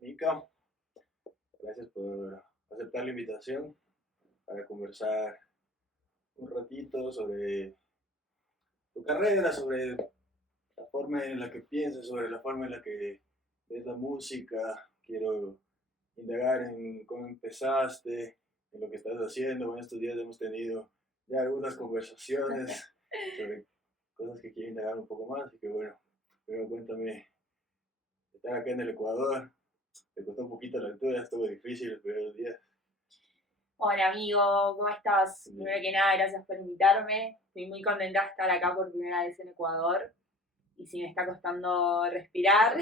Mica, gracias por aceptar la invitación para conversar un ratito sobre tu carrera, sobre la forma en la que piensas, sobre la forma en la que ves la música. Quiero indagar en cómo empezaste, en lo que estás haciendo. Bueno, estos días hemos tenido ya algunas conversaciones sobre cosas que quiero indagar un poco más. Así que bueno, primero cuéntame, estar acá en el Ecuador, te costó un poquito la altura, estuvo difícil los primeros días. Hola amigo, ¿cómo estás? Primero Bien. que nada, gracias por invitarme. Estoy muy contenta de estar acá por primera vez en Ecuador y si me está costando respirar.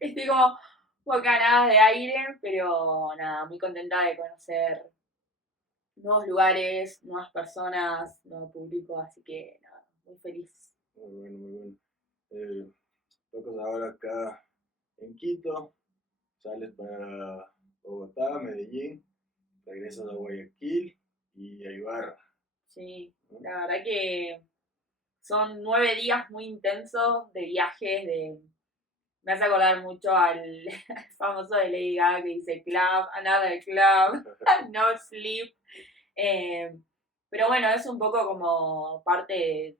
Estoy como bocanadas de aire, pero nada, muy contenta de conocer nuevos lugares, nuevas personas, nuevo público, así que nada, muy feliz. Muy bueno, muy bueno. Eh, Tocas ahora acá en Quito, sales para Bogotá, Medellín, regresas a Guayaquil y a Ibarra, Sí, ¿no? la verdad que son 9 días muy intensos de viajes, me hace acordar mucho al famoso de Lady Gaga que dice club, another club, no sleep. Eh, pero bueno, es un poco como parte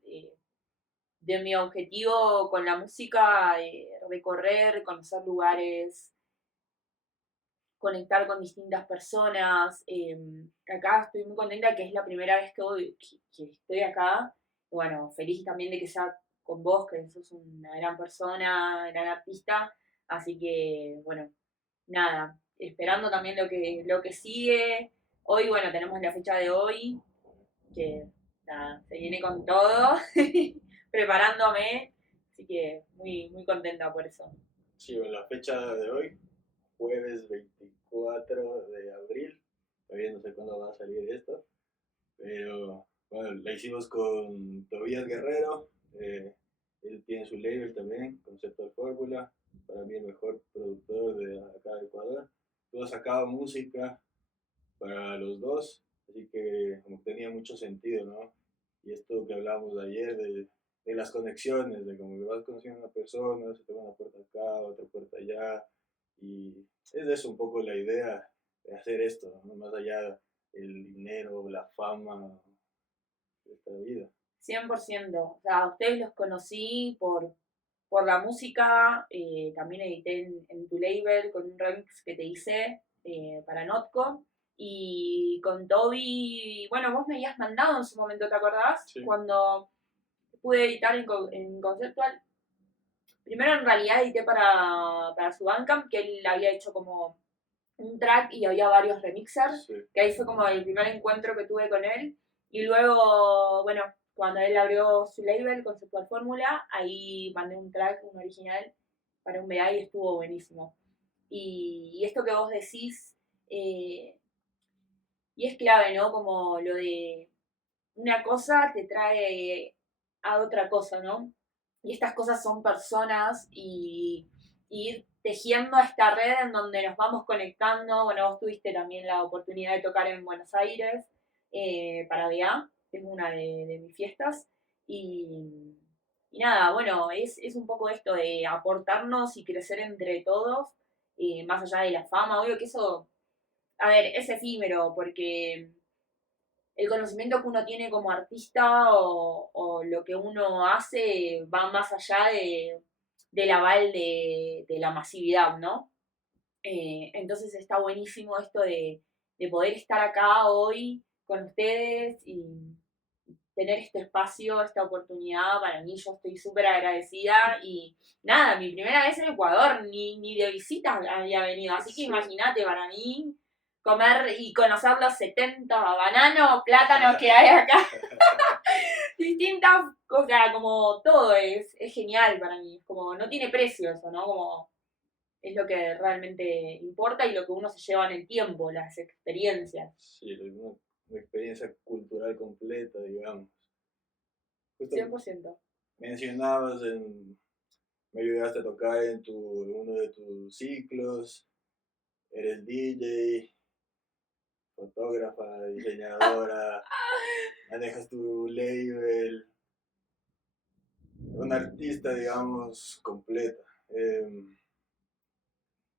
de mi objetivo con la música, recorrer, conocer lugares, conectar con distintas personas. Acá estoy muy contenta que es la primera vez que estoy acá. Bueno, feliz también de que sea con vos, que sos una gran persona, gran artista. Así que, bueno, nada, esperando también lo que sigue. Hoy, bueno, tenemos la fecha de hoy, que nada, se viene con todo, preparándome. Así que muy, muy contenta por eso. Sí, en la fecha de hoy, jueves 24 de abril, todavía no sé cuándo va a salir esto, pero bueno, la hicimos con Tobías Guerrero, eh, él tiene su label también, Conceptual Fórmula, para mí el mejor productor de acá de Ecuador. Todo sacaba música para los dos, así que como tenía mucho sentido, ¿no? Y esto que hablábamos de ayer, de las conexiones, de como que vas conociendo a una persona, se te va una puerta acá, otra puerta allá, y es de eso un poco la idea de hacer esto, ¿no? Más allá del dinero, la fama de esta vida. 100%. O sea, a ustedes los conocí por la música, también edité en tu label con un remix que te hice para Notco. Y con Toby, bueno, vos me habías mandado en su momento, ¿te acordás? Sí, Cuando pude editar en Conceptual. Primero en realidad edité para su Bandcamp, que él había hecho como un track y había varios remixers, sí. que ahí fue como el primer encuentro que tuve con él. Y luego, bueno, cuando él abrió su label, Conceptual Fórmula, ahí mandé un track, un original, para un VA y estuvo buenísimo. Y esto que vos decís, eh, y es clave, ¿no? Como lo de una cosa te trae a otra cosa, ¿no? Y estas cosas son personas y ir tejiendo esta red en donde nos vamos conectando. Bueno, vos tuviste también la oportunidad de tocar en Buenos Aires para BA, que es una de mis fiestas. Y nada, bueno, es un poco esto de aportarnos y crecer entre todos, más allá de la fama. Obvio que eso, a ver, es efímero porque el conocimiento que uno tiene como artista o lo que uno hace va más allá del aval de la masividad, ¿no? Entonces está buenísimo esto de poder estar acá hoy con ustedes y tener este espacio, esta oportunidad. Para mí, yo estoy súper agradecida y nada, mi primera vez en Ecuador, ni de visita había venido, así que Sí. imagínate para mí comer y conocer los 70 bananos, plátanos que hay acá, distintas, o sea, como todo es genial para mí, como no tiene precio eso, ¿no? Como es lo que realmente importa y lo que uno se lleva en el tiempo, las experiencias. Sí, una experiencia cultural completa, digamos. cien Justo por ciento mencionabas me ayudaste a tocar en uno de tus ciclos, eres DJ, fotógrafa, diseñadora, manejas tu label, una artista, digamos, completa.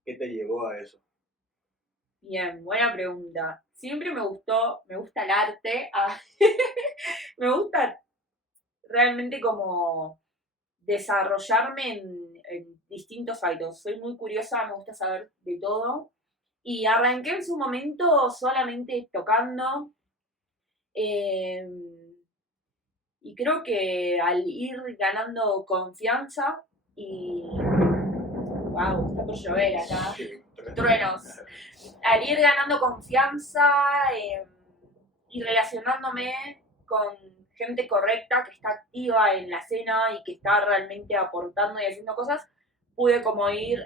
¿Qué te llevó a eso? Bien, buena pregunta. Siempre me gusta el arte, me gusta realmente como desarrollarme en distintos ámbitos. Soy muy curiosa, me gusta saber de todo. Y arranqué en su momento solamente tocando. eh, y creo que al ir ganando confianza y... Wow, está por llover acá. Sí, Truenos. Al ir ganando confianza y relacionándome con gente correcta que está activa en la escena y que está realmente aportando y haciendo cosas, pude como ir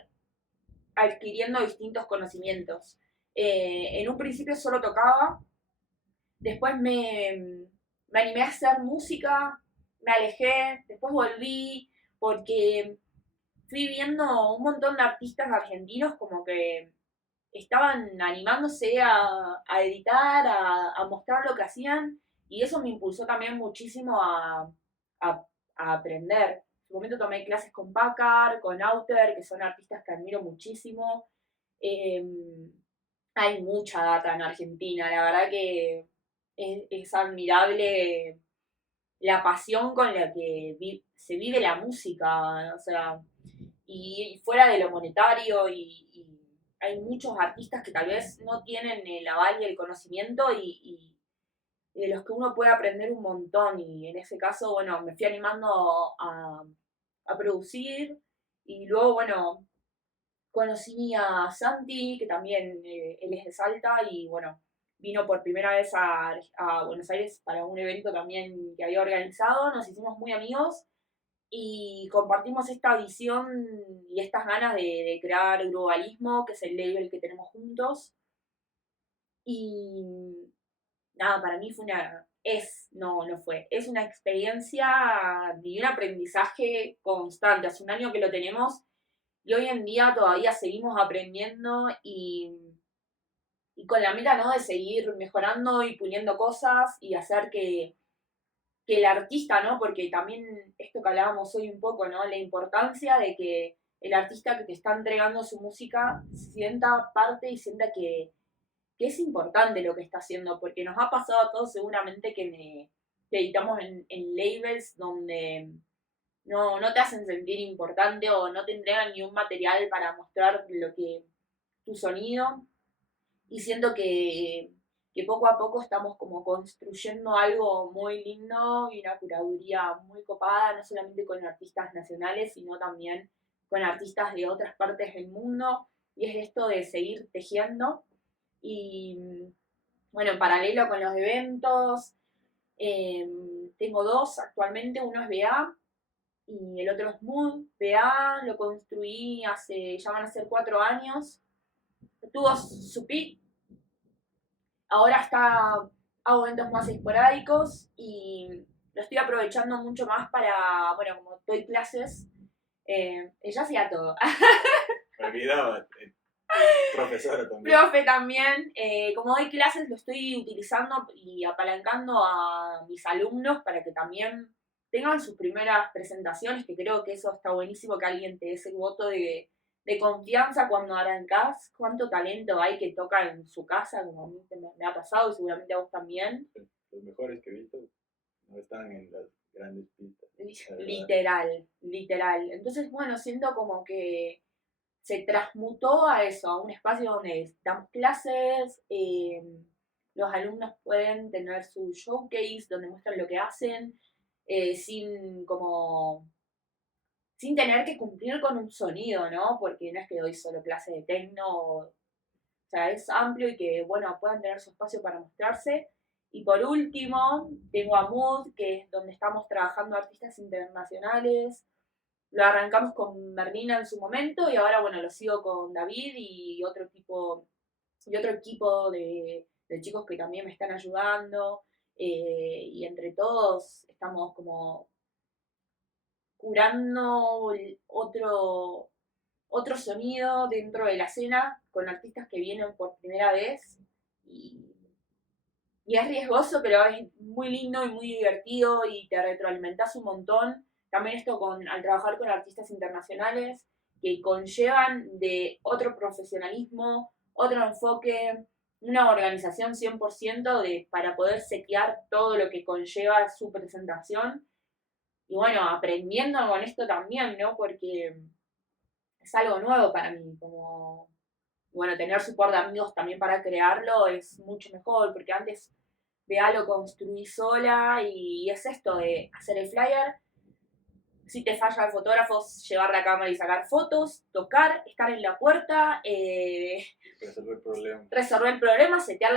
adquiriendo distintos conocimientos. En un principio solo tocaba, después me animé a hacer música, me alejé, después volví porque fui viendo un montón de artistas argentinos como que estaban animándose a editar, a mostrar lo que hacían, y eso me impulsó también muchísimo a aprender. En su momento tomé clases con Packard, con Outer, que son artistas que admiro muchísimo. Eh, Hay mucha data en Argentina, la verdad que es admirable la pasión con la que se vive la música, o sea, y fuera de lo monetario y hay muchos artistas que tal vez no tienen el aval y el conocimiento y de los que uno puede aprender un montón y en ese caso, bueno, me fui animando a producir y luego, bueno, conocí a Santi, que también él es de Salta y bueno, vino por primera vez a Buenos Aires para un evento también que había organizado, nos hicimos muy amigos y compartimos esta visión y estas ganas de crear Globalismo, que es el label que tenemos juntos. Y nada, para mí fue no fue, es una experiencia y un aprendizaje constante. Hace un año que lo tenemos y hoy en día todavía seguimos aprendiendo y con la meta, ¿no? De seguir mejorando y puliendo cosas y hacer que el artista, ¿no? Porque también esto que hablábamos hoy un poco, ¿no? La importancia de que el artista que te está entregando su música sienta parte y sienta que es importante lo que está haciendo, porque nos ha pasado a todos seguramente que editamos en labels donde no te hacen sentir importante o no te entregan ni un material para mostrar lo que tu sonido y siento que poco a poco estamos como construyendo algo muy lindo y una curaduría muy copada, no solamente con artistas nacionales, sino también con artistas de otras partes del mundo. Y es esto de seguir tejiendo. Y bueno, en paralelo con los eventos, eh, tengo dos actualmente, uno es BA y el otro es Mood. BA lo construí ya van a ser 4 años. Tuvo su pic. Ahora hago eventos más esporádicos y lo estoy aprovechando mucho más para, bueno, como doy clases, ella hacía todo. Me olvidaba, profesora también. Profe también, como doy clases lo estoy utilizando y apalancando a mis alumnos para que también tengan sus primeras presentaciones, que creo que eso está buenísimo, que alguien te dé ese voto de confianza cuando arrancás, cuánto talento hay que toca en su casa, como a mí me ha pasado y seguramente a vos también. Los mejores que he visto no están en las grandes pistas. Literal, literal. Entonces, bueno, siento como que se transmutó a eso, a un espacio donde damos clases, los alumnos pueden tener su showcase donde muestran lo que hacen, sin como sin tener que cumplir con un sonido, ¿no? Porque no es que doy solo clase de techno, o sea, es amplio y que, bueno, puedan tener su espacio para mostrarse. Y por último, tengo a Mood, que es donde estamos trabajando artistas internacionales. Lo arrancamos con Merlina en su momento y ahora, bueno, lo sigo con David y otro equipo de chicos que también me están ayudando. Y entre todos estamos como curando otro sonido dentro de la escena con artistas que vienen por primera vez y es riesgoso, pero es muy lindo y muy divertido y te retroalimentas un montón. También esto al trabajar con artistas internacionales, que conllevan de otro profesionalismo, otro enfoque, una organización 100% para poder setear todo lo que conlleva su presentación. Y bueno, aprendiendo con esto también, ¿no? Porque es algo nuevo para mí, como, bueno, tener support de amigos también para crearlo es mucho mejor, porque antes lo construí sola y es esto de hacer el flyer. Si te falla el fotógrafo, llevar la cámara y sacar fotos, tocar, estar en la puerta, resolver el problema, setear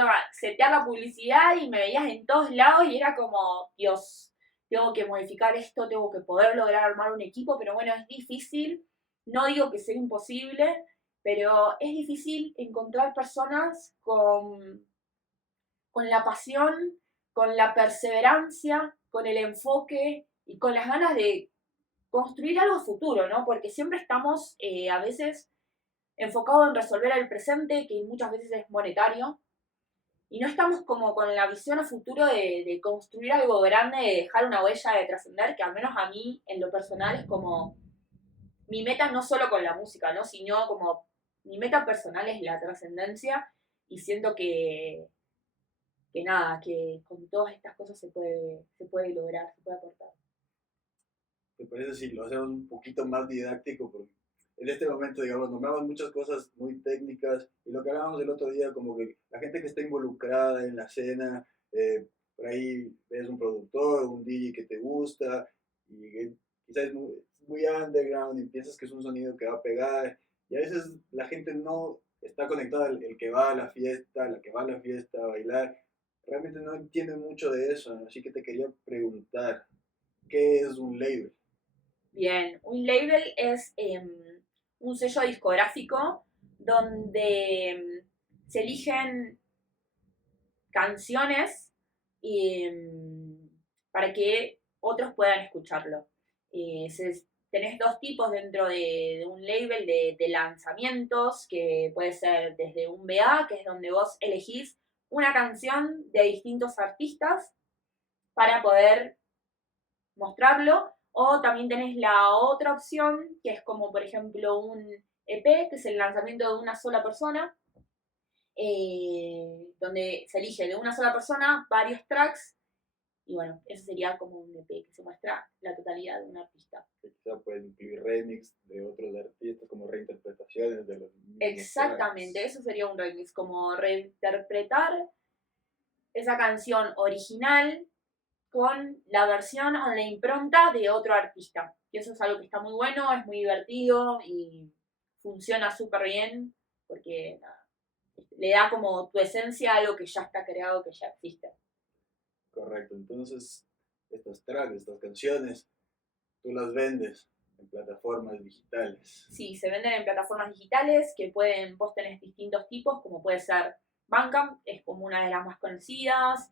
la publicidad, y me veías en todos lados y era como, Dios, tengo que modificar esto, tengo que poder lograr armar un equipo, pero bueno, es difícil. No digo que sea imposible, pero es difícil encontrar personas con la pasión, con la perseverancia, con el enfoque y con las ganas de construir algo futuro, ¿no? Porque siempre estamos a veces enfocados en resolver el presente, que muchas veces es monetario, y no estamos como con la visión a futuro de construir algo grande, de dejar una huella, de trascender, que al menos a mí, en lo personal, es como mi meta, no solo con la música, ¿no? Sino como mi meta personal es la trascendencia, y siento que nada, que con todas estas cosas se puede lograr, se puede aportar. ¿Te parece si lo hacemos un poquito más didáctico? Porque en este momento, digamos, nombramos muchas cosas muy técnicas, y lo que hablábamos el otro día, como que la gente que está involucrada en la escena, por ahí ves un productor, un DJ que te gusta, y quizás es muy underground y piensas que es un sonido que va a pegar, y a veces la gente no está conectada, el que va a la fiesta, la que va a la fiesta a bailar, realmente no entiende mucho de eso, ¿no? Así que te quería preguntar, ¿qué es un label? Bien, un label es un sello discográfico donde se eligen canciones para que otros puedan escucharlo. Tenés dos tipos dentro de un label de lanzamientos, que puede ser desde un BA, que es donde vos elegís una canción de distintos artistas para poder mostrarlo, o también tenés la otra opción, que es como por ejemplo un EP, que es el lanzamiento de una sola persona, donde se elige de una sola persona varios tracks, y bueno, eso sería como un EP, que se muestra la totalidad de un artista. Que quizá puede incluir remix de otros artistas, como reinterpretaciones de los mismos Exactamente, tracks. eso sería un remix, como reinterpretar esa canción original con la versión o la impronta de otro artista. Y eso es algo que está muy bueno, es muy divertido y funciona súper bien, porque nada, le da como tu esencia a algo que ya está creado, que ya existe. Correcto, entonces estos tracks, estas canciones, tú las vendes en plataformas digitales. Sí, se venden en plataformas digitales que vos tenés distintos tipos, como puede ser Bandcamp, es como una de las más conocidas.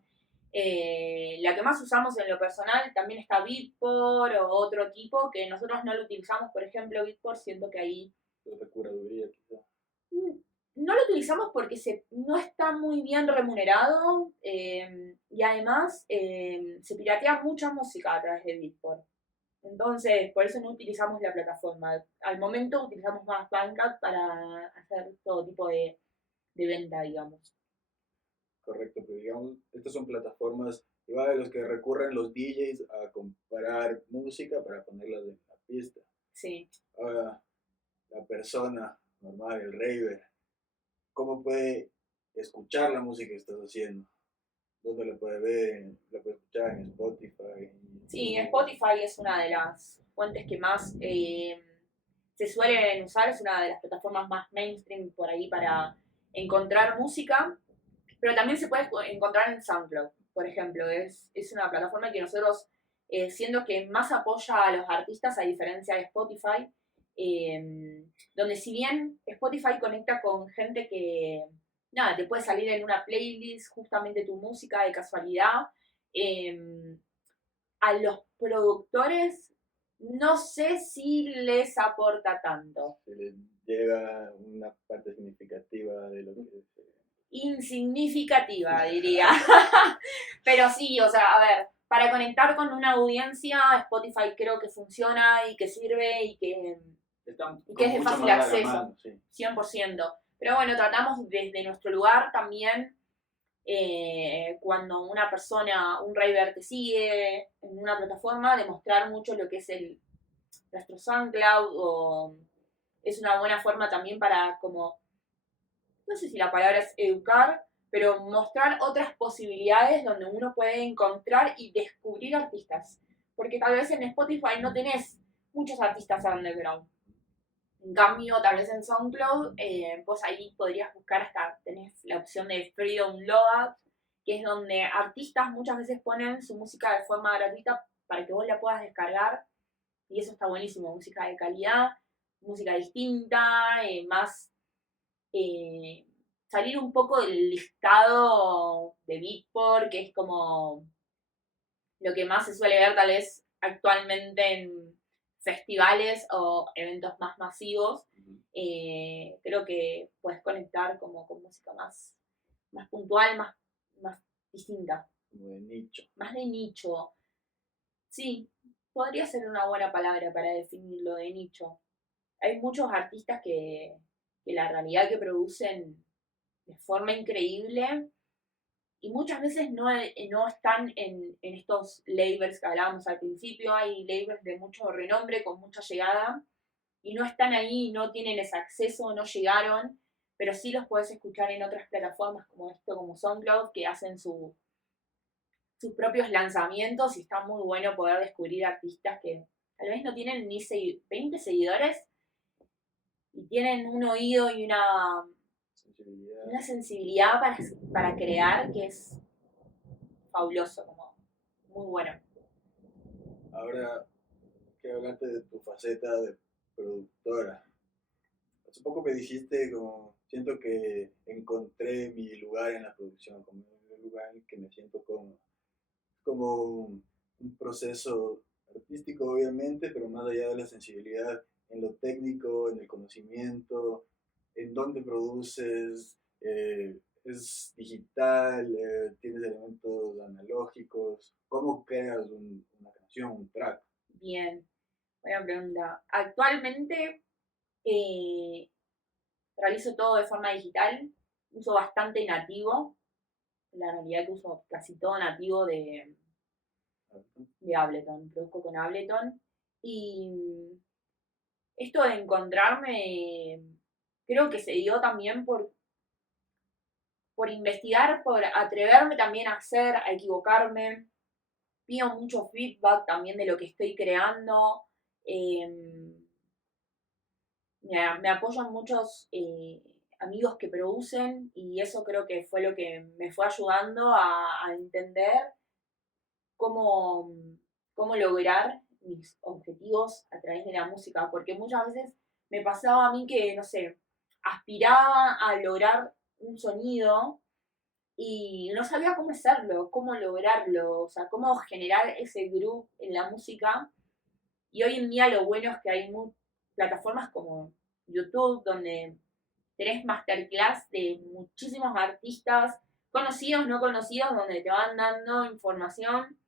La que más usamos en lo personal también está Beatport o otro tipo que nosotros no lo utilizamos. Por ejemplo, Beatport, siento que ahí Es de curaduría, quizá. no lo utilizamos porque no está muy bien remunerado, y además se piratea mucha música a través de Beatport. Entonces, por eso no utilizamos la plataforma. Al momento utilizamos más Bandcamp para hacer todo tipo de venta, digamos. Correcto, pero digamos, estas son plataformas igual a los que recurren los DJs a comprar música para ponerlas en la pista. Sí. Ahora, la persona normal, el raver, ¿cómo puede escuchar la música que estás haciendo? ¿Dónde lo puede ver? ¿Lo puede escuchar en Spotify? Sí, Spotify es una de las fuentes que más se suelen usar, es una de las plataformas más mainstream por ahí para encontrar música, pero también se puede encontrar en SoundCloud, por ejemplo. Es una plataforma que nosotros, siendo que más apoya a los artistas a diferencia de Spotify, donde si bien Spotify conecta con gente que, nada, te puede salir en una playlist justamente tu música de casualidad, a los productores no sé si les aporta tanto. Se les llega una parte significativa de lo que es. Insignificativa, diría. Pero sí, o sea, a ver, para conectar con una audiencia, Spotify creo que funciona y que sirve y que Está y que es de mucho fácil más a la acceso, mano, sí. 100%. Pero bueno, tratamos desde nuestro lugar también, cuando una persona, un raver te sigue en una plataforma, de mostrar mucho lo que es nuestro SoundCloud, o es una buena forma también para como, no sé si la palabra es educar, pero mostrar otras posibilidades donde uno puede encontrar y descubrir artistas. Porque tal vez en Spotify no tenés muchos artistas underground. En cambio, tal vez en SoundCloud, vos ahí podrías buscar, hasta tenés la opción de Free Download, que es donde artistas muchas veces ponen su música de forma gratuita para que vos la puedas descargar. Y eso está buenísimo, música de calidad, música distinta, más eh, salir un poco del listado de Beatport, que es como lo que más se suele ver tal vez actualmente en festivales o eventos más masivos. Creo que puedes conectar como con música más puntual, más distinta. Como de nicho. Más de nicho. Sí, podría ser una buena palabra para definirlo, de nicho. Hay muchos artistas que la realidad que producen de forma increíble y muchas veces no están en estos labels que hablábamos al principio. Hay labels de mucho renombre, con mucha llegada, y no están ahí, no tienen ese acceso, no llegaron, pero sí los puedes escuchar en otras plataformas como como SoundCloud, que hacen sus propios lanzamientos, y está muy bueno poder descubrir artistas que tal vez no tienen ni 20 seguidores y tienen un oído y una sensibilidad para crear que es fabuloso, como muy bueno. Ahora que hablaste de tu faceta de productora, hace poco me dijiste como, siento que encontré mi lugar en la producción, como un lugar en el que me siento como un proceso artístico obviamente, pero más allá de la sensibilidad, en lo técnico, en el conocimiento, en dónde produces, es digital, tienes elementos analógicos, cómo creas una canción, un track. Bien, buena pregunta. Actualmente realizo todo de forma digital, uso bastante nativo, la realidad que uso casi todo nativo de Ableton, produzco con Ableton, y esto de encontrarme creo que se dio también por investigar, por atreverme también a hacer, a equivocarme. Pido mucho feedback también de lo que estoy creando. Me apoyan muchos amigos que producen, y eso creo que fue lo que me fue ayudando a entender cómo, cómo lograr mis objetivos a través de la música, porque muchas veces me pasaba a mí que, no sé, aspiraba a lograr un sonido y no sabía cómo hacerlo, cómo lograrlo, o sea, cómo generar ese groove en la música. Y hoy en día lo bueno es que hay plataformas como YouTube, donde tenés masterclass de muchísimos artistas, conocidos, no conocidos, donde te van dando información.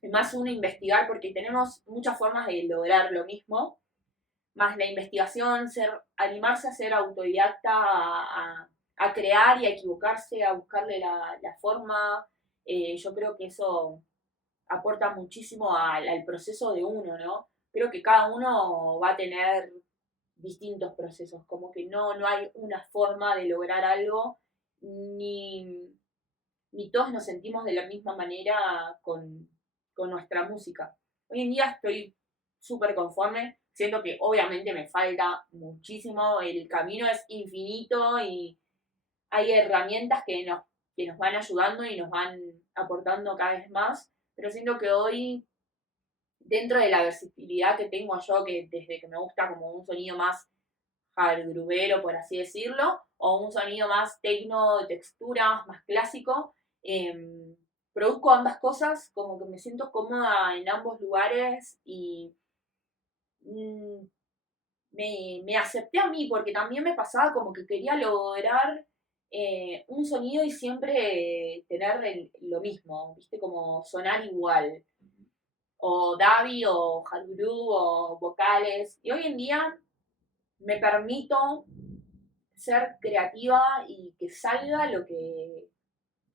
Es más uno investigar, porque tenemos muchas formas de lograr lo mismo, más la investigación, animarse a ser autodidacta, a crear y a equivocarse, a buscarle la forma. Yo creo que eso aporta muchísimo al proceso de uno, ¿no? Creo que cada uno va a tener distintos procesos, como que no hay una forma de lograr algo, ni todos nos sentimos de la misma manera con nuestra música. Hoy en día estoy súper conforme, siento que obviamente me falta muchísimo, el camino es infinito y hay herramientas que nos van ayudando y nos van aportando cada vez más, pero siento que hoy, dentro de la versatilidad que tengo yo, que desde que me gusta como un sonido más grubero, por así decirlo, o un sonido más tecno, de texturas, más clásico, produzco ambas cosas, como que me siento cómoda en ambos lugares, y mm, me acepté a mí, porque también me pasaba como que quería lograr un sonido y siempre tener lo mismo, ¿viste? Como sonar igual. O Davi, o Hardgroove, o vocales. Y hoy en día me permito ser creativa y que salga lo que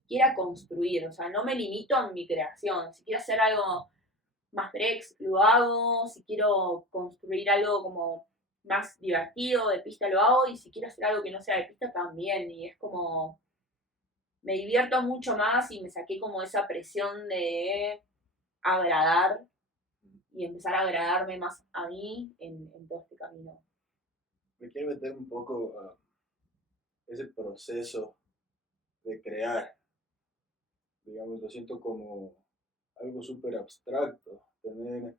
quiera construir. O sea, no me limito a mi creación. Si quiero hacer algo más breaks, lo hago. Si quiero construir algo como más divertido, de pista, lo hago. Y si quiero hacer algo que no sea de pista, también. Y es como, me divierto mucho más y me saqué como esa presión de agradar y empezar a agradarme más a mí en todo este camino. Me quiero meter un poco a ese proceso de crear. Digamos, lo siento como algo súper abstracto, tener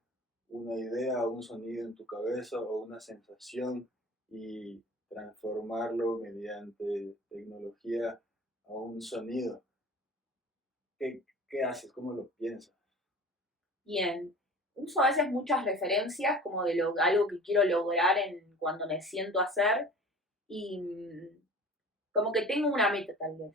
una idea, un sonido en tu cabeza o una sensación y transformarlo mediante tecnología a un sonido. ¿Qué haces? ¿Cómo lo piensas? Bien, uso a veces muchas referencias como de algo que quiero lograr cuando me siento a hacer y como que tengo una meta tal vez.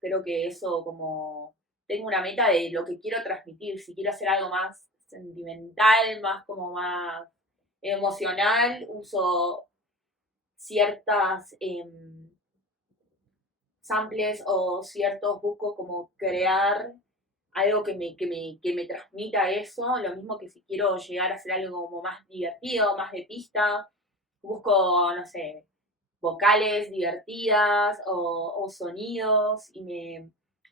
Creo que eso como tengo una meta de lo que quiero transmitir. Si quiero hacer algo más sentimental, más como más emocional, uso ciertas samples o ciertos busco como crear algo que me transmita eso, lo mismo que si quiero llegar a hacer algo como más divertido, más de pista, busco, no sé, vocales divertidas o sonidos y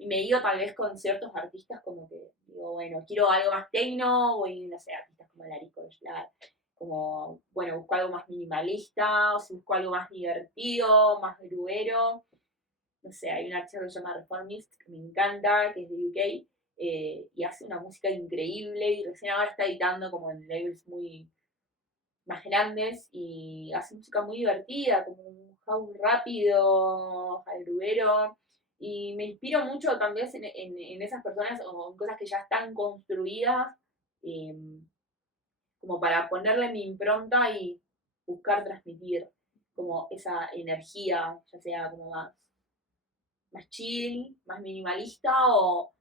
me guío tal vez con ciertos artistas como que digo, bueno, quiero algo más techno, voy, no sé, artistas como Larico de Schlag, como, bueno, busco algo más minimalista, o si busco algo más divertido, más grubero, no sé, hay un artista que se llama Reformist, que me encanta, que es de UK, y hace una música increíble y recién ahora está editando como en labels muy más grandes y hace música muy divertida, como un house rápido, grubero, y me inspiro mucho también en esas personas o en cosas que ya están construidas, eh, como para ponerle mi impronta y buscar transmitir como esa energía, ya sea como más chill, más minimalista o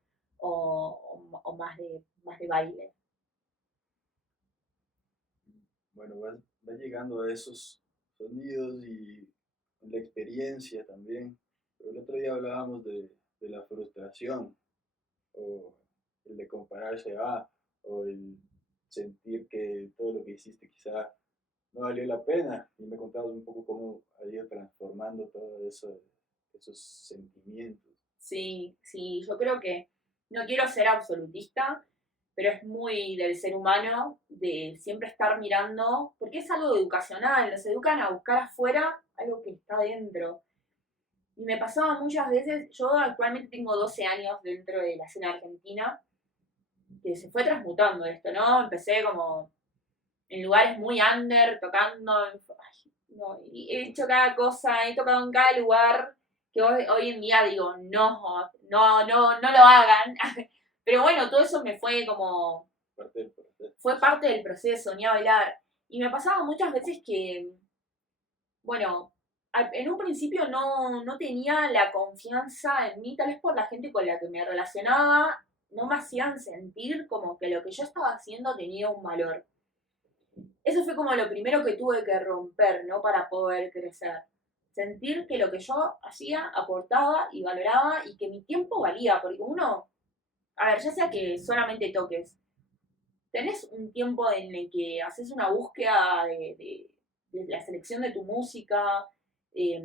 más de baile. Bueno, vas llegando a esos sonidos y la experiencia también. Pero el otro día hablábamos de la frustración o el de compararse a o el sentir que todo lo que hiciste quizá no valió la pena. Y me contabas un poco cómo ha ido transformando todo eso, esos sentimientos. Sí, sí, yo creo que no quiero ser absolutista, pero es muy del ser humano de siempre estar mirando, porque es algo educacional, nos educan a buscar afuera algo que está dentro. Y me pasaba muchas veces, yo actualmente tengo 12 años dentro de la escena argentina, que se fue transmutando esto, ¿no? Empecé como en lugares muy under, tocando, ay, no, y he hecho cada cosa, he tocado en cada lugar que hoy en día digo, no lo hagan. Pero bueno, todo eso me fue como, Parte del proceso. fue parte del proceso, ni a bailar. Y me pasaba muchas veces que, bueno, en un principio no tenía la confianza en mí, tal vez por la gente con la que me relacionaba, no me hacían sentir como que lo que yo estaba haciendo tenía un valor. Eso fue como lo primero que tuve que romper, ¿no? Para poder crecer. Sentir que lo que yo hacía aportaba y valoraba y que mi tiempo valía, porque uno, a ver, ya sea que solamente toques, tenés un tiempo en el que haces una búsqueda de la selección de tu música, eh,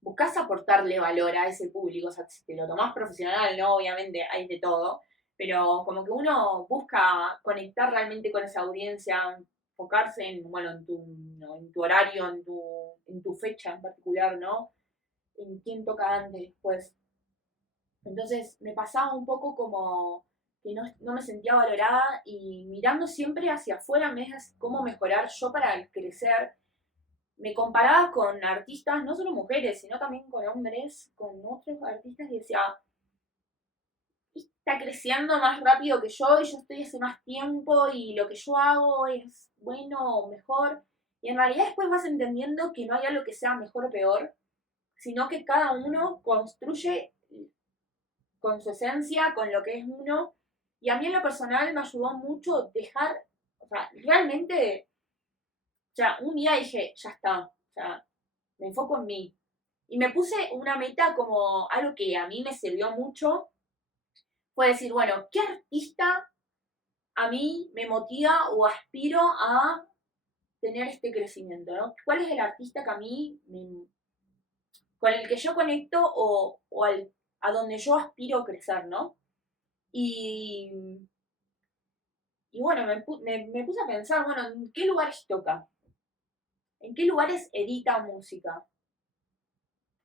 buscas aportarle valor a ese público, o sea, si te lo tomás profesional, ¿no? Obviamente hay de todo, pero como que uno busca conectar realmente con esa audiencia, enfocarse en, bueno, en tu horario, en tu fecha en particular, ¿no? En quién toca antes, después. Entonces me pasaba un poco como que no me sentía valorada y mirando siempre hacia afuera me es cómo mejorar yo para crecer. Me comparaba con artistas, no solo mujeres, sino también con hombres, con otros artistas y decía, está creciendo más rápido que yo y yo estoy hace más tiempo y lo que yo hago es bueno o mejor. Y en realidad después vas entendiendo que no hay algo que sea mejor o peor, sino que cada uno construye con su esencia, con lo que es uno. Y a mí en lo personal me ayudó mucho dejar, o sea, realmente sea, un día dije, ya está, o sea, me enfoco en mí. Y me puse una meta como algo que a mí me sirvió mucho, fue decir, bueno, ¿qué artista a mí me motiva o aspiro a tener este crecimiento, ¿no? ¿Cuál es el artista que a mí, con el que yo conecto o a donde yo aspiro a crecer, ¿no? Y, y bueno, me puse a pensar, bueno, ¿en qué lugares toca? ¿En qué lugares edita música?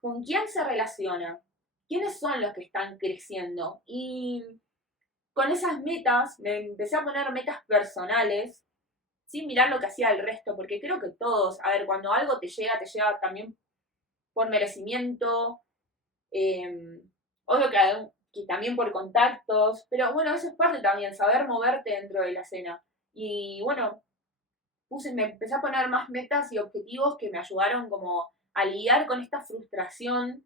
¿Con quién se relaciona? ¿Quiénes son los que están creciendo? Y con esas metas, me empecé a poner metas personales, sin mirar lo que hacía el resto, porque creo que todos, a ver, cuando algo te llega también por merecimiento, obvio que también por contactos, pero bueno, eso es parte también, saber moverte dentro de la escena. Y bueno, me empecé a poner más metas y objetivos que me ayudaron como a lidiar con esta frustración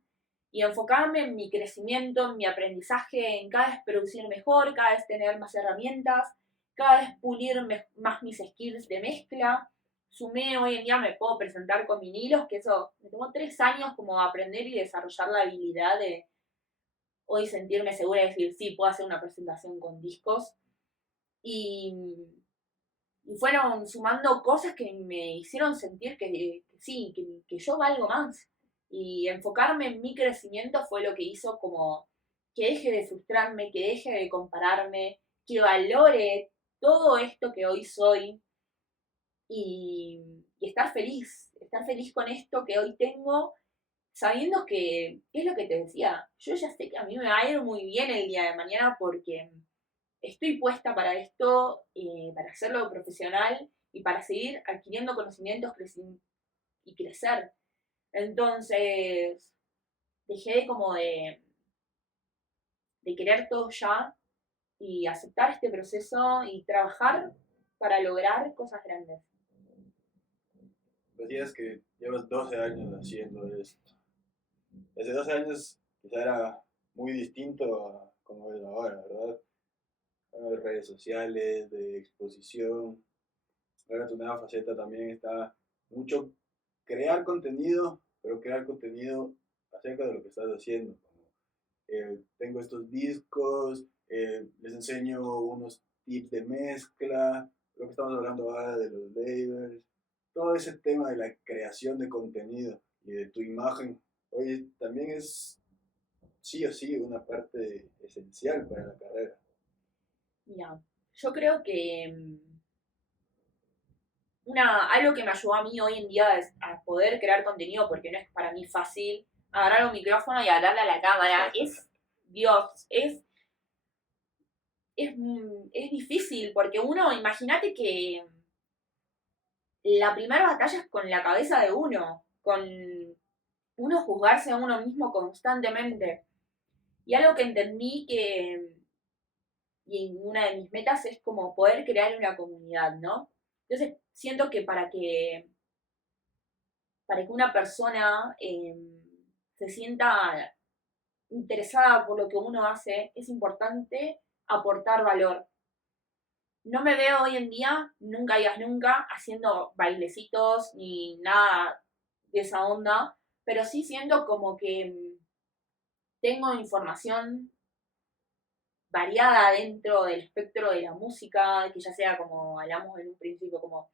y enfocarme en mi crecimiento, en mi aprendizaje, en cada vez producir mejor, cada vez tener más herramientas, cada vez pulir más mis skills de mezcla. Sumé, hoy en día me puedo presentar con vinilos, que eso me tomó 3 años como aprender y desarrollar la habilidad de hoy sentirme segura y decir, sí, puedo hacer una presentación con discos. Y fueron sumando cosas que me hicieron sentir que sí, que yo valgo más. Y enfocarme en mi crecimiento fue lo que hizo como que deje de frustrarme, que deje de compararme, que valore todo esto que hoy soy y estar feliz con esto que hoy tengo, sabiendo que, es lo que te decía, yo ya sé que a mí me va a ir muy bien el día de mañana porque estoy puesta para esto, para hacerlo profesional y para seguir adquiriendo conocimientos y crecer. Entonces, dejé como de querer todo ya y aceptar este proceso y trabajar para lograr cosas grandes. Decías que llevas 12 años haciendo esto. Hace 12 años quizá era muy distinto a como es ahora, ¿verdad? Redes sociales, de exposición. Ahora tu nueva faceta también está mucho crear contenido, pero crear contenido acerca de lo que estás haciendo. Tengo estos discos, les enseño unos tips de mezcla, lo que estamos hablando ahora de los labels, todo ese tema de la creación de contenido y de tu imagen, hoy también es sí o sí una parte esencial para la carrera. Mira, yo creo que algo que me ayudó a mí hoy en día es a poder crear contenido, porque no es para mí fácil agarrar un micrófono y hablarle a la cámara. Dios, es difícil, porque uno, imagínate que la primera batalla es con la cabeza de uno, con uno juzgarse a uno mismo constantemente. Y algo que entendí y una de mis metas es como poder crear una comunidad, ¿no? Entonces, siento que para que una persona se sienta interesada por lo que uno hace, es importante aportar valor. No me veo hoy en día, nunca digas nunca, haciendo bailecitos ni nada de esa onda, pero sí siento como que tengo información variada dentro del espectro de la música, que ya sea como hablamos en un principio, como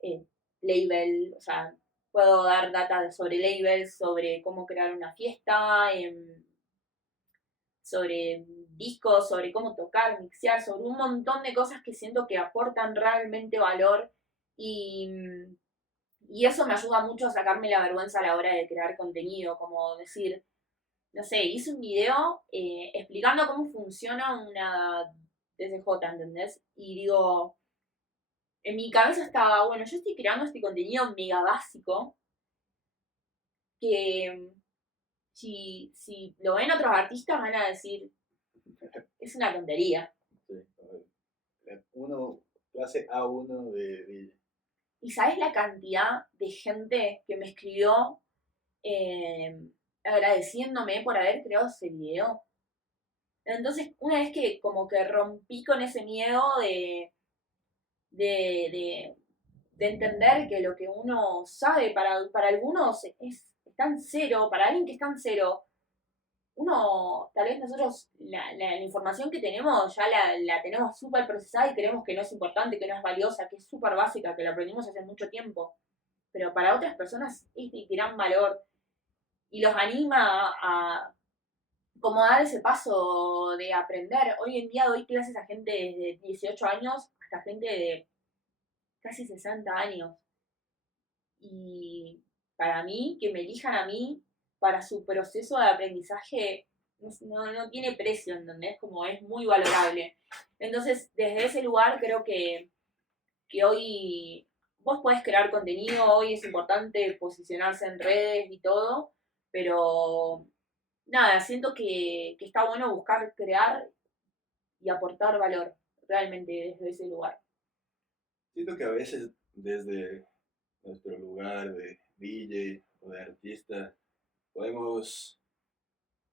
eh, label, o sea, puedo dar data sobre labels, sobre cómo crear una fiesta, sobre discos, sobre cómo tocar, mixear, sobre un montón de cosas que siento que aportan realmente valor y, y eso me ayuda mucho a sacarme la vergüenza a la hora de crear contenido, como decir, no sé, hice un video explicando cómo funciona una DCJ, ¿entendés? Y digo, en mi cabeza estaba, bueno, yo estoy creando este contenido mega básico que si lo ven otros artistas van a decir, es una tontería. Sí, uno, clase A1 de... ¿Y sabes la cantidad de gente que me escribió agradeciéndome por haber creado ese video? Entonces, una vez que como que rompí con ese miedo de de entender que lo que uno sabe para algunos está en cero, para alguien que está en cero, uno, tal vez nosotros la información que tenemos ya la tenemos súper procesada y creemos que no es importante, que no es valiosa, que es súper básica, que la aprendimos hace mucho tiempo. Pero para otras personas es de gran valor y los anima a como dar ese paso de aprender. Hoy en día doy clases a gente de 18 años hasta gente de casi 60 años. Y para mí, que me elijan a mí para su proceso de aprendizaje no tiene precio, ¿entendés? Como es muy valorable. Entonces, desde ese lugar creo que hoy vos podés crear contenido, hoy es importante posicionarse en redes y todo, pero nada, siento que está bueno buscar crear y aportar valor realmente desde ese lugar. Siento que a veces desde nuestro lugar de DJ o de artista podemos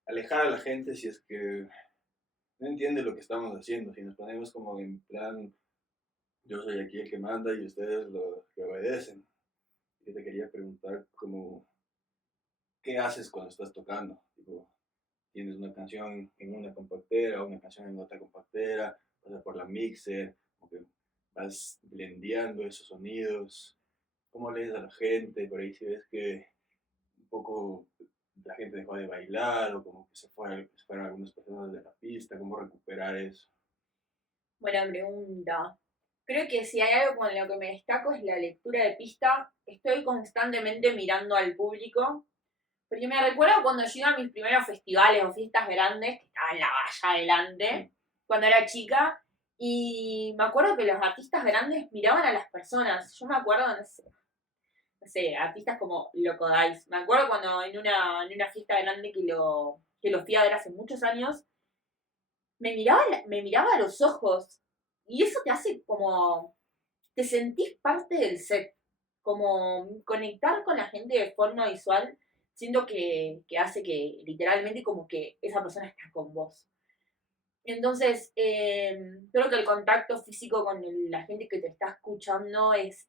alejar a la gente si es que no entiende lo que estamos haciendo, si nos ponemos como en plan, yo soy aquí el que manda y ustedes los que obedecen. Yo te quería preguntar como, ¿qué haces cuando estás tocando? Tipo, tienes una canción en una compactera, una canción en otra compactera, pasas por la mixer, como que vas blendeando esos sonidos. ¿Cómo lees a la gente? Por ahí si ves que un poco la gente dejó de bailar o como que se fueron algunas personas de la pista, ¿cómo recuperar eso? Buena pregunta. Creo que si hay algo con lo que me destaco es la lectura de pista. Estoy constantemente mirando al público. Porque me recuerdo cuando yo iba a mis primeros festivales o fiestas grandes, que estaba en la valla adelante, cuando era chica, y me acuerdo que los artistas grandes miraban a las personas. Yo me acuerdo, no sé, artistas como Loco Dice. Me acuerdo cuando en una fiesta grande que lo fui a ver hace muchos años, me miraba a los ojos. Y eso te hace como, te sentís parte del set, como conectar con la gente de forma visual, siento que hace que literalmente como que esa persona está con vos. Entonces, creo que el contacto físico con la gente que te está escuchando es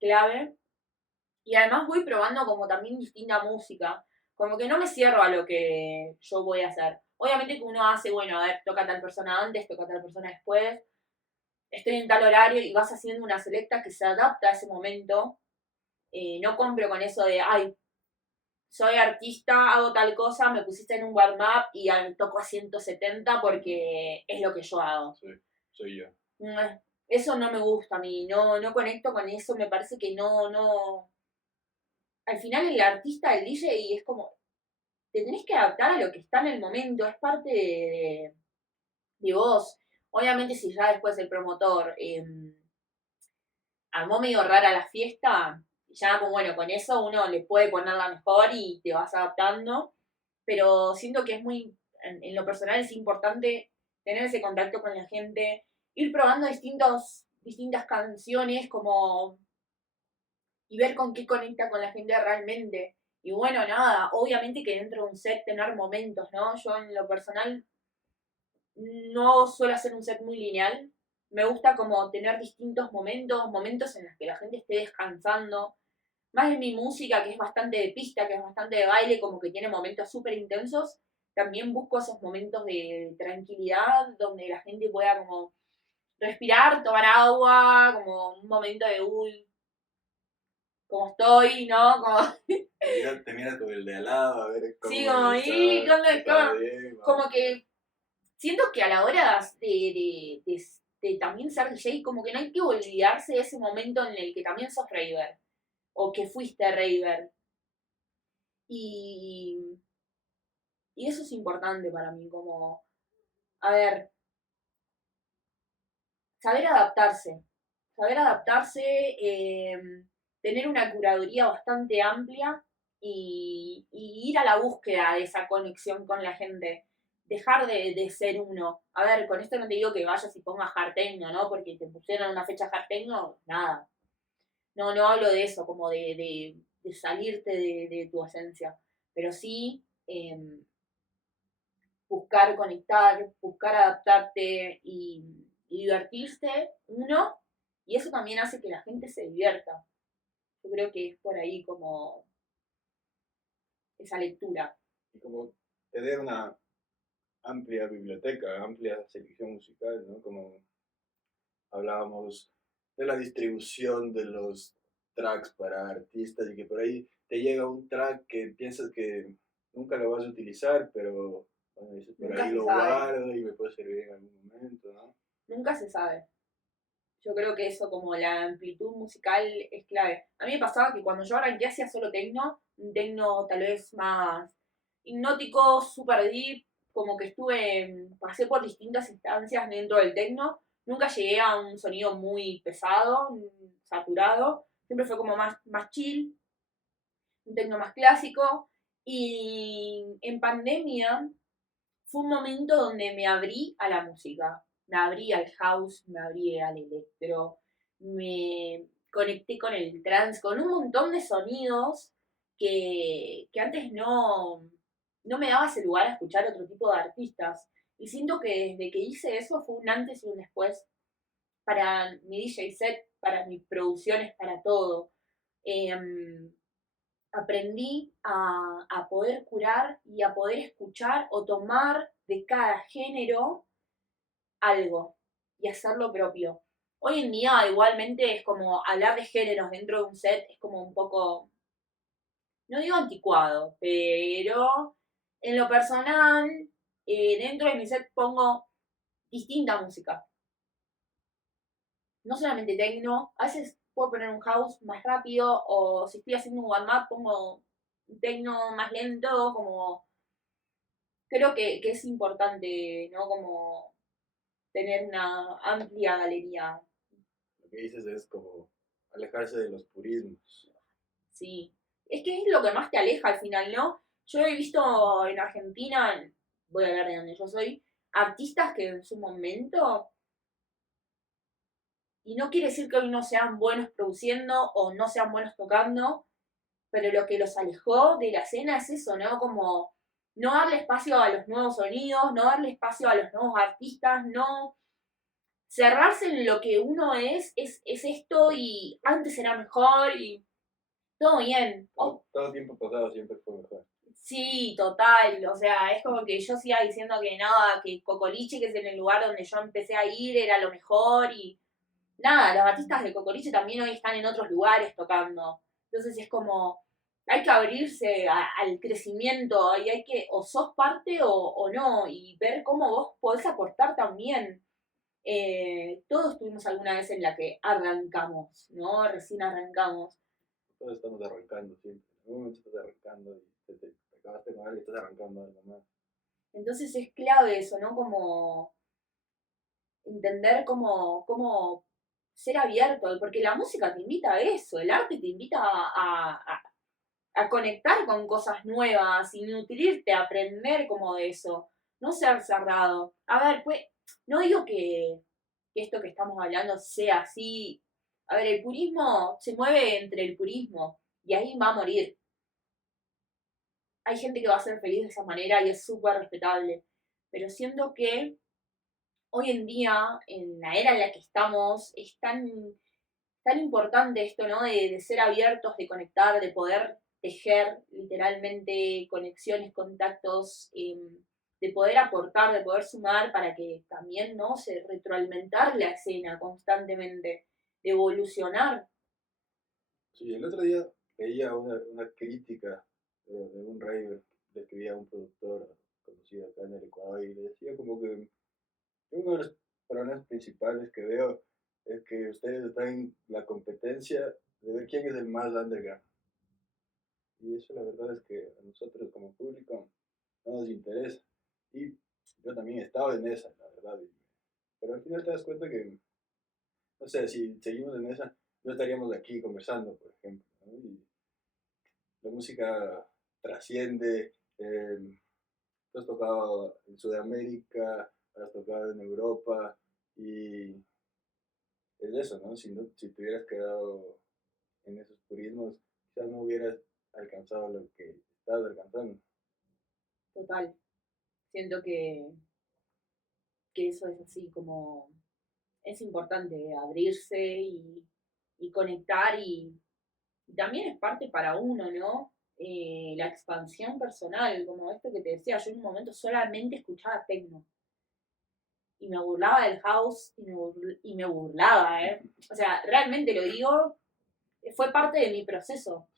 clave. Y además voy probando como también distinta música. Como que no me cierro a lo que yo voy a hacer. Obviamente que uno hace, bueno, a ver, toca tal persona antes, toca tal persona después. Estoy en tal horario y vas haciendo una selecta que se adapta a ese momento. No compro con eso de, ay, soy artista, hago tal cosa, me pusiste en un warm-up y toco a 170 porque es lo que yo hago. Sí, soy yo. Eso no me gusta a mí, no conecto con eso, me parece que no. Al final el artista, el DJ, es como, te tenés que adaptar a lo que está en el momento, es parte de vos. Obviamente si ya después el promotor armó medio rara la fiesta, ya como bueno, con eso uno le puede poner la mejor y te vas adaptando, pero siento que es muy, en lo personal es importante tener ese contacto con la gente, ir probando distintas canciones como y ver con qué conecta con la gente realmente. Y bueno, nada, obviamente que dentro de un set tener momentos, ¿no? Yo en lo personal no suelo hacer un set muy lineal. Me gusta como tener distintos momentos, momentos en los que la gente esté descansando. Más en mi música, que es bastante de pista, que es bastante de baile, como que tiene momentos súper intensos. También busco esos momentos de tranquilidad donde la gente pueda como respirar, tomar agua, como un momento de, uy, ¿cómo estoy? ¿No? Como, Te miras con el de al lado a ver cómo sí, como, está, ¿y dónde está está? bien, Como que siento que a la hora de también ser DJ, como que no hay que olvidarse de ese momento en el que también sos raver, o que fuiste raver. Y, y eso es importante para mí, como, a ver, saber adaptarse. Saber adaptarse, tener una curaduría bastante amplia y ir a la búsqueda de esa conexión con la gente. Dejar de ser uno. A ver, con esto no te digo que vayas y pongas hard ¿no? Porque te pusieron una fecha hard nada. No hablo de eso, como de salirte de tu esencia. Pero sí buscar conectar, buscar adaptarte y divertirse, uno, Y eso también hace que la gente se divierta. Yo creo que es por ahí como esa lectura. Y como tener una amplia biblioteca, amplia selección musical, ¿no? Como hablábamos de la distribución de los tracks para artistas y que por ahí te llega un track que piensas que nunca lo vas a utilizar, pero bueno, dices, por Nunca ahí se lo sabe. guardo y me puede servir en algún momento, ¿no? Nunca se sabe. Yo creo que eso, como la amplitud musical, es clave. A mí me pasaba que cuando yo arranqué hacía solo techno, un techno tal vez más hipnótico, super deep, como que pasé por distintas instancias dentro del techno. Nunca llegué a un sonido muy pesado, saturado. Siempre fue como más chill, un techno más clásico. Y en pandemia fue un momento donde me abrí a la música. Me abrí al house, me abrí al electro, me conecté con el trance, con un montón de sonidos que antes no me daba ese lugar a escuchar otro tipo de artistas. Y siento que desde que hice eso fue un antes y un después para mi DJ set, para mis producciones, para todo. Aprendí a poder curar y a poder escuchar o tomar de cada género algo y hacerlo propio. Hoy en día igualmente es como hablar de géneros dentro de un set es como un poco, no digo anticuado, pero en lo personal, dentro de mi set pongo distinta música. No solamente techno, a veces puedo poner un house más rápido o si estoy haciendo un warm-up pongo un techno más lento, como creo que es importante, ¿no? Como tener una amplia galería, Lo que dices es como alejarse de los purismos. sí. Es que es lo que más te aleja al final, ¿no? Yo he visto en Argentina, voy a hablar de donde yo soy, artistas que en su momento, y no quiere decir que hoy no sean buenos produciendo o no sean buenos tocando, pero lo que los alejó de la escena es eso, ¿no? Como no darle espacio a los nuevos sonidos, no darle espacio a los nuevos artistas, no cerrarse en lo que uno es esto y antes era mejor y todo bien. Todo tiempo pasado siempre fue mejor. Sí, total. O sea, es como que yo siga diciendo que nada, que Cocoliche, que es en el lugar donde yo empecé a ir, era lo mejor y nada, los artistas de Cocoliche también hoy están en otros lugares tocando. Entonces es como, hay que abrirse al crecimiento y hay que, o sos parte o no, y ver cómo vos podés aportar también. Todos tuvimos alguna vez en la que arrancamos, ¿no? Recién arrancamos. Todos estamos arrancando siempre. En algún momento estás arrancando y te acabaste con algo y estás arrancando algo más. Entonces es clave eso, ¿no? Como entender cómo ser abierto, porque la música te invita a eso, el arte te invita a conectar con cosas nuevas y nutrirte, aprender como de eso, no ser cerrado. A ver, pues, no digo que esto que estamos hablando sea así. A ver, el purismo se mueve entre el purismo y ahí va a morir. Hay gente que va a ser feliz de esa manera y es súper respetable, pero siento que hoy en día, en la era en la que estamos, es tan importante esto, ¿no? De ser abiertos, de conectar, de poder tejer literalmente conexiones, contactos, de poder aportar, de poder sumar para que también, ¿no? Se retroalimentar la escena constantemente, de evolucionar. Sí, el otro día leía una crítica de un raver, le escribía a un productor conocido acá en el Ecuador y le decía como que uno de los problemas principales que veo es que ustedes están en la competencia de ver quién es el más underground. Y eso la verdad es que a nosotros como público no nos interesa. Y yo también he estado en esa, la verdad. Pero al final te das cuenta que, no sé, si seguimos en esa, no estaríamos aquí conversando, por ejemplo, ¿no? Y la música trasciende. Tú has tocado en Sudamérica, has tocado en Europa y es eso, ¿no? Si te hubieras quedado en esos turismos, quizás no hubieras alcanzado lo que estás alcanzando. Total. Siento que eso es así como es importante abrirse y conectar y también es parte para uno, ¿no? La expansión personal, como esto que te decía, yo en un momento solamente escuchaba techno y me burlaba del house y me burlaba, ¿eh? O sea, realmente lo digo, fue parte de mi proceso.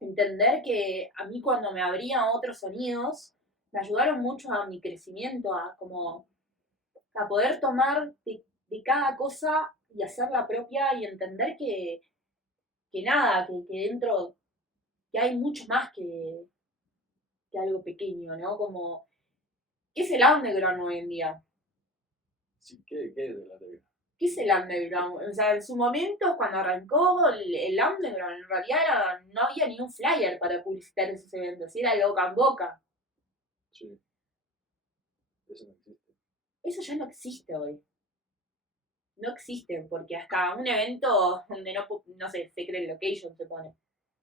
Entender que a mí cuando me abría otros sonidos, me ayudaron mucho a mi crecimiento, a como a poder tomar de cada cosa y hacerla propia y entender que nada, que dentro, que hay mucho más que algo pequeño, ¿no? Como, ¿qué es el underground hoy en día? Sí, ¿qué es de la TV? ¿Qué es el underground? O sea, en su momento, cuando arrancó el underground, en realidad no había ni un flyer para publicitar esos eventos, era de boca en boca. Sí, eso no existe. Eso ya no existe hoy. No existe, porque hasta un evento donde no sé, Secret Location se pone.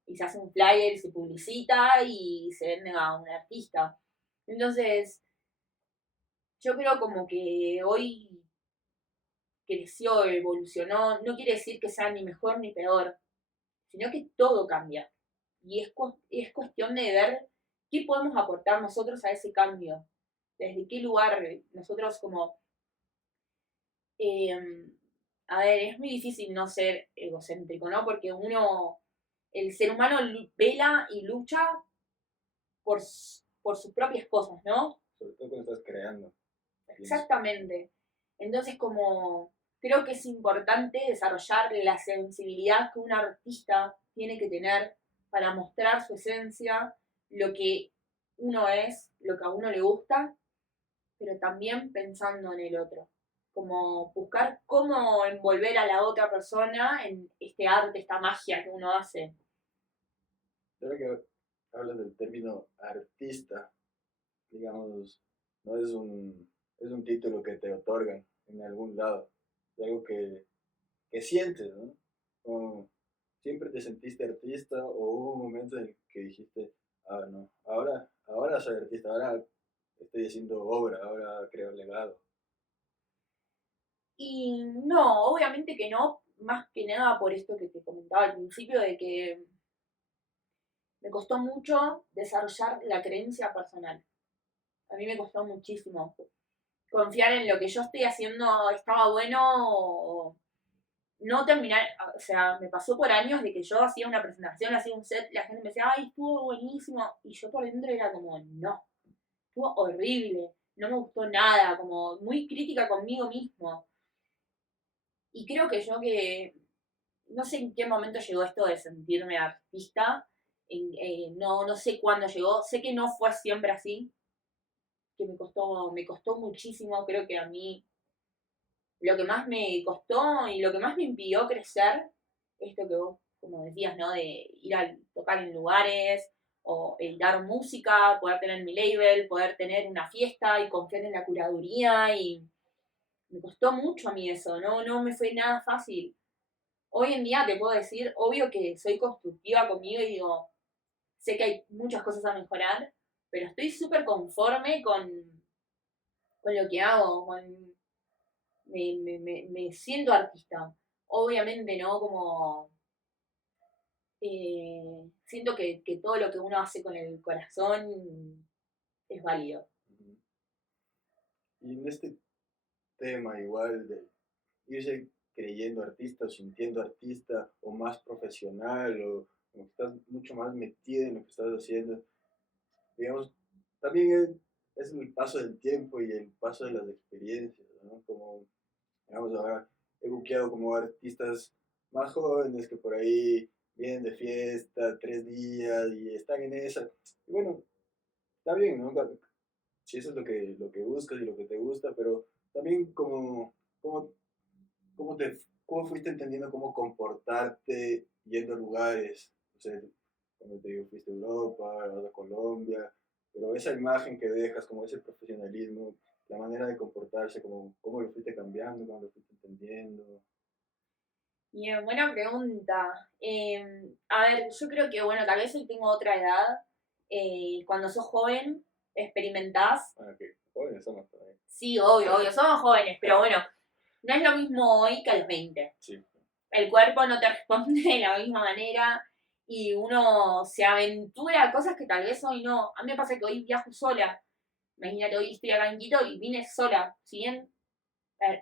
Y se hace un flyer, se publicita y se vende a un artista. Entonces, yo creo como que hoy creció, evolucionó, no quiere decir que sea ni mejor ni peor, sino que todo cambia. Y es cuestión de ver qué podemos aportar nosotros a ese cambio. Desde qué lugar nosotros como... eh, a ver, es muy difícil no ser egocéntrico, ¿no? Porque el ser humano vela y lucha por, por sus propias cosas, ¿no? Sobre todo cuando estás creando. Pienso. Exactamente. Entonces, como creo que es importante desarrollar la sensibilidad que un artista tiene que tener para mostrar su esencia, lo que uno es, lo que a uno le gusta, pero también pensando en el otro. Como buscar cómo envolver a la otra persona en este arte, esta magia que uno hace. Ahora que hablas del término artista, digamos, no es un título que te otorgan en algún lado, es algo que sientes, ¿no? Como, ¿siempre te sentiste artista o hubo un momento en el que dijiste, ah, no, ahora soy artista, ahora estoy haciendo obra, ahora creo legado? Y no, obviamente que no, más que nada por esto que te comentaba al principio, de que me costó mucho desarrollar la creencia personal. A mí me costó muchísimo confiar en lo que yo estoy haciendo estaba bueno o no terminar, o sea, me pasó por años de que yo hacía una presentación, hacía un set, la gente me decía, ay, estuvo buenísimo, y yo por dentro era como, no, estuvo horrible, no me gustó nada, como muy crítica conmigo mismo. Y creo que no sé en qué momento llegó esto de sentirme artista, no sé cuándo llegó, sé que no fue siempre así, que me costó muchísimo, creo que a mí lo que más me costó y lo que más me impidió crecer, esto que vos, como decías, ¿no? De ir a tocar en lugares o editar música, poder tener mi label, poder tener una fiesta y confiar en la curaduría y me costó mucho a mí eso, no me fue nada fácil. Hoy en día te puedo decir, obvio que soy constructiva conmigo y digo, sé que hay muchas cosas a mejorar, pero estoy súper conforme con lo que hago, me siento artista. Obviamente, ¿no? Como siento que todo lo que uno hace con el corazón es válido. Y en este tema igual de irse creyendo artista o sintiendo artista o más profesional o como que estás mucho más metido en lo que estás haciendo, digamos, también es el paso del tiempo y el paso de las experiencias, ¿no? Como, digamos, ahora he buqueado como artistas más jóvenes que por ahí vienen de fiesta 3 días y están en esa. Y bueno, está bien, ¿no? Si eso es lo que buscas y lo que te gusta, pero también como ¿cómo, cómo fuiste entendiendo cómo comportarte yendo a lugares? O sea, cuando te digo, fuiste a Europa, vas a Colombia, pero esa imagen que dejas, como ese profesionalismo, la manera de comportarse, como, cómo lo fuiste cambiando, cómo lo fuiste entendiendo. Bien, buena pregunta. A ver, yo creo que, bueno, tal vez hoy tengo otra edad. Cuando sos joven, experimentás. Ah, que jóvenes somos todavía. Sí, obvio, obvio, somos jóvenes, pero bueno, no es lo mismo hoy que a los 20. Sí. El cuerpo no te responde de la misma manera y uno se aventura a cosas que tal vez hoy no. A mí me pasa que hoy viajo sola. Imagínate, hoy estoy acá en Quito y vine sola. Si bien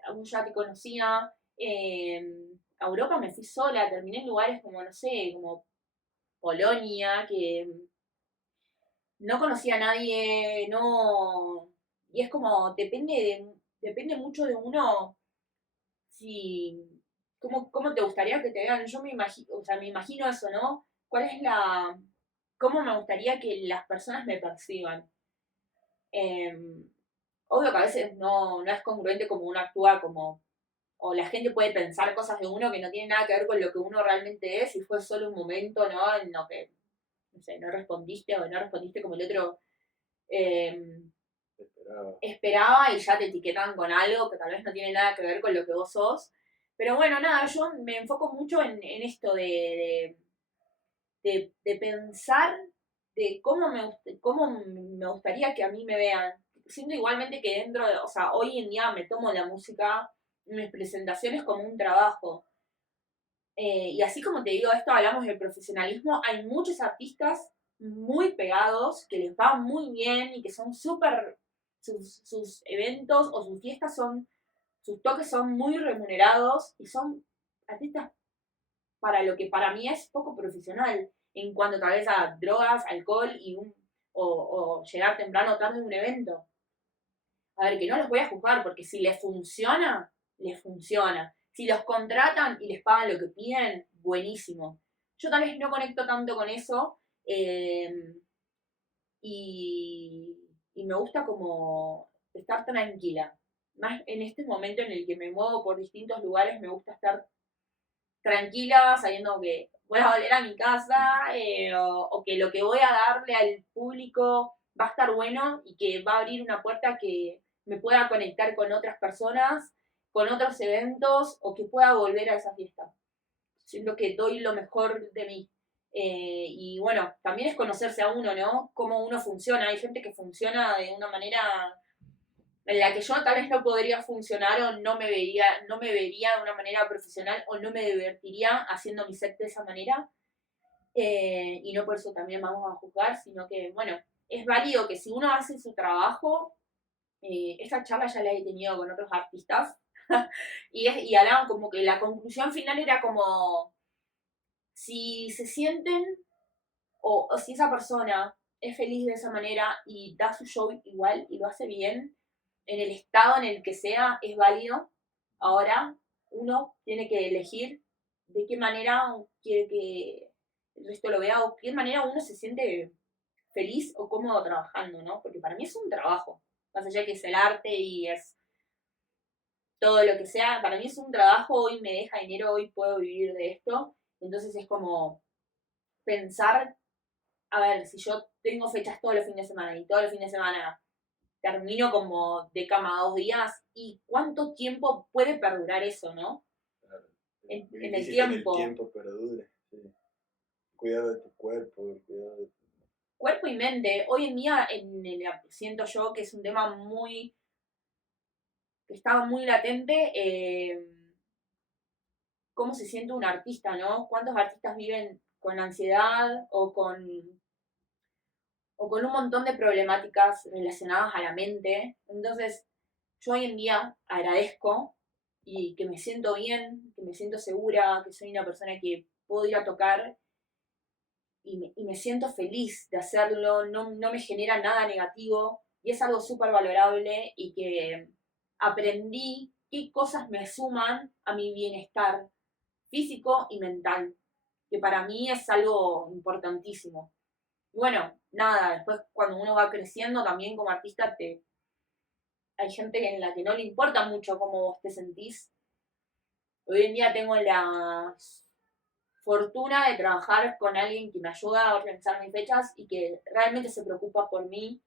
aún ya te conocía, a Europa me fui sola, terminé en lugares como, no sé, como Polonia, que no conocía a nadie, no. Y es como, depende mucho de uno si. ¿Cómo te gustaría que te vean? Yo me imagino, o sea, me imagino eso, ¿no? ¿Cuál es la. ¿Cómo me gustaría que las personas me perciban? Obvio que a veces no es congruente como uno actúa, como. O la gente puede pensar cosas de uno que no tienen nada que ver con lo que uno realmente es y fue solo un momento, ¿no? En lo que, no sé, no respondiste o no respondiste como el otro eh, esperaba y ya te etiquetan con algo que tal vez no tiene nada que ver con lo que vos sos. Pero bueno, nada, yo me enfoco mucho en esto de pensar de cómo me gustaría que a mí me vean. Siento igualmente que dentro de, o sea, hoy en día me tomo la música, mis presentaciones como un trabajo. Y así como te digo, esto hablamos del profesionalismo, hay muchos artistas muy pegados, que les va muy bien y que son súper, sus eventos o sus fiestas son, sus toques son muy remunerados y son artistas para lo que para mí es poco profesional en cuanto tal vez a drogas, alcohol o llegar temprano o tarde a un evento. A ver, que no los voy a juzgar porque si les funciona, les funciona. Si los contratan y les pagan lo que piden, buenísimo. Yo tal vez no conecto tanto con eso y me gusta como estar tranquila. Más en este momento en el que me muevo por distintos lugares, me gusta estar tranquila, sabiendo que voy a volver a mi casa o que lo que voy a darle al público va a estar bueno y que va a abrir una puerta que me pueda conectar con otras personas, con otros eventos o que pueda volver a esa fiesta. Siento que doy lo mejor de mí. Y bueno, también es conocerse a uno, ¿no? Cómo uno funciona. Hay gente que funciona de una manera en la que yo tal vez no podría funcionar o no me vería de una manera profesional o no me divertiría haciendo mi set de esa manera. Y no por eso también vamos a juzgar, sino que, bueno, es válido que si uno hace su trabajo, esta charla ya la he tenido con otros artistas, y hablaban como que la conclusión final era como, si se sienten o si esa persona es feliz de esa manera y da su show igual y lo hace bien, en el estado en el que sea, es válido. Ahora uno tiene que elegir de qué manera quiere que el resto lo vea o qué manera uno se siente feliz o cómodo trabajando, ¿no? Porque para mí es un trabajo. Más allá que es el arte y es todo lo que sea, para mí es un trabajo, hoy me deja dinero, hoy puedo vivir de esto. Entonces es como pensar, a ver, si yo tengo fechas todos los fines de semana y todos los fines de semana termino como de cama 2 días y cuánto tiempo puede perdurar eso, ¿no? Claro. En el Difícil que en el tiempo. tiempo perdure. Sí. Cuidado de tu cuerpo, cuidado de tu... Cuerpo y mente. Hoy en día siento yo que es un tema que está muy latente. ¿Cómo se siente un artista, no? ¿Cuántos artistas viven con ansiedad o con un montón de problemáticas relacionadas a la mente? Entonces, yo hoy en día agradezco y que me siento bien, que me siento segura, que soy una persona que puedo ir a tocar y me siento feliz de hacerlo, no me genera nada negativo y es algo súper valorable y que aprendí qué cosas me suman a mi bienestar físico y mental, que para mí es algo importantísimo. Y bueno, nada, después cuando uno va creciendo también como artista hay gente en la que no le importa mucho cómo vos te sentís. Hoy en día tengo la fortuna de trabajar con alguien que me ayuda a organizar mis fechas y que realmente se preocupa por mí,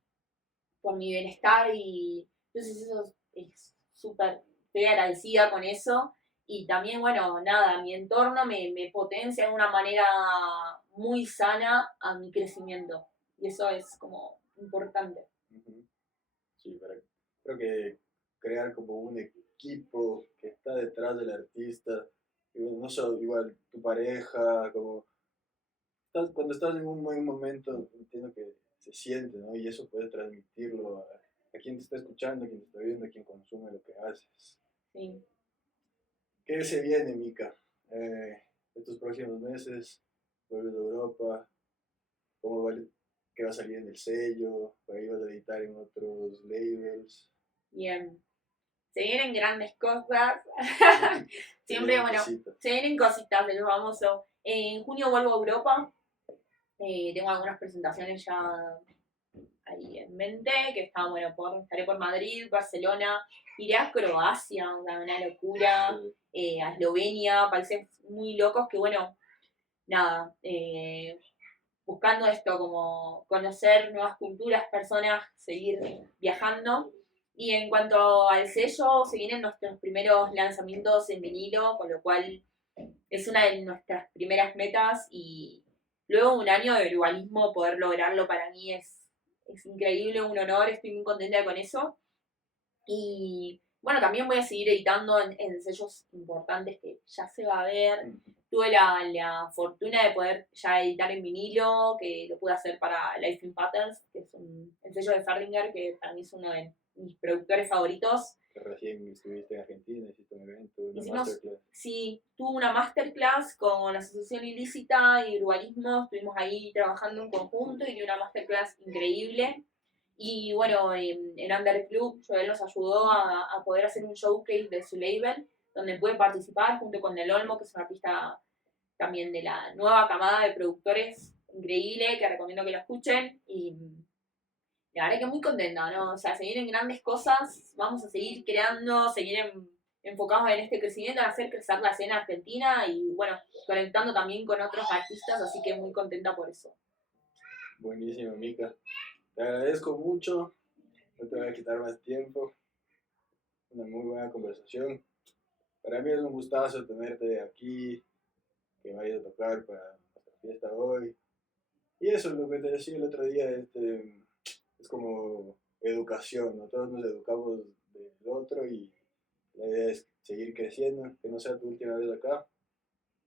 por mi bienestar y entonces eso es súper, estoy agradecida con eso y también, bueno, nada, mi entorno me potencia de una manera muy sana a mi crecimiento y eso es como importante. Sí, creo que crear como un equipo que está detrás del artista. Y bueno, no solo igual tu pareja, como cuando estás en un buen momento, entiendo que se siente, ¿no? Y eso puedes transmitirlo a quien te está escuchando, a quien te está viendo, a quien consume lo que haces. Sí. ¿Qué se viene, Mica? Estos próximos meses, vuelves de Europa, ¿cómo va, qué va a salir en el sello? ¿Por ahí vas a editar en otros labels? Bien. Se vienen grandes cosas. Se Siempre, vienen bueno, cositas. se vienen cositas de lo famoso. En junio vuelvo a Europa. Tengo algunas presentaciones ya ahí en mente, que está, bueno, estaré por Madrid, Barcelona, iré a Croacia, una locura, a Eslovenia, países muy locos que, bueno, nada, buscando esto, como conocer nuevas culturas, personas, seguir viajando. Y en cuanto al sello, se vienen nuestros primeros lanzamientos en vinilo, con lo cual es una de nuestras primeras metas y luego un año de virtualismo poder lograrlo para mí es increíble, un honor, estoy muy contenta con eso. Y bueno, también voy a seguir editando en sellos importantes que ya se va a ver. Tuve la fortuna de poder ya editar en vinilo, que lo pude hacer para Life in Patterns, que es el sello de Ferlinger, que para mí es uno de mis productores favoritos. Que recién estuviste en Argentina, hiciste un evento, una Hicimos, masterclass. sí, tuve una masterclass con la Asociación Ilícita y Urbanismo, estuvimos ahí trabajando en conjunto y dio una masterclass increíble. Y bueno, en Under Club, Joel nos ayudó a poder hacer un showcase de su label, donde pude participar junto con Del Olmo, que es un artista también de la nueva camada de productores increíble, que recomiendo que lo escuchen. Y la verdad que muy contenta, ¿no? O sea, se vienen grandes cosas, vamos a seguir creando, seguir enfocados en este crecimiento, en hacer crecer la escena argentina y bueno, conectando también con otros artistas, así que muy contenta por eso. Buenísimo, Mica. Te agradezco mucho, no te voy a quitar más tiempo. Una muy buena conversación. Para mí es un gustazo tenerte aquí, que vayas a tocar para nuestra fiesta hoy. Y eso es lo que te decía el otro día, es como educación, ¿no? Todos nos educamos del otro y la idea es seguir creciendo, que no sea tu última vez acá.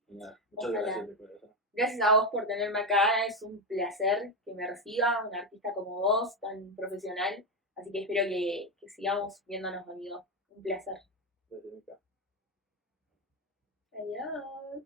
Y nada, muchas Ojalá. gracias de corazón. Gracias a vos por tenerme acá, es un placer que me reciba un artista como vos, tan profesional, así que espero que sigamos viéndonos, amigos. Un placer. Gracias, Mica. Adiós.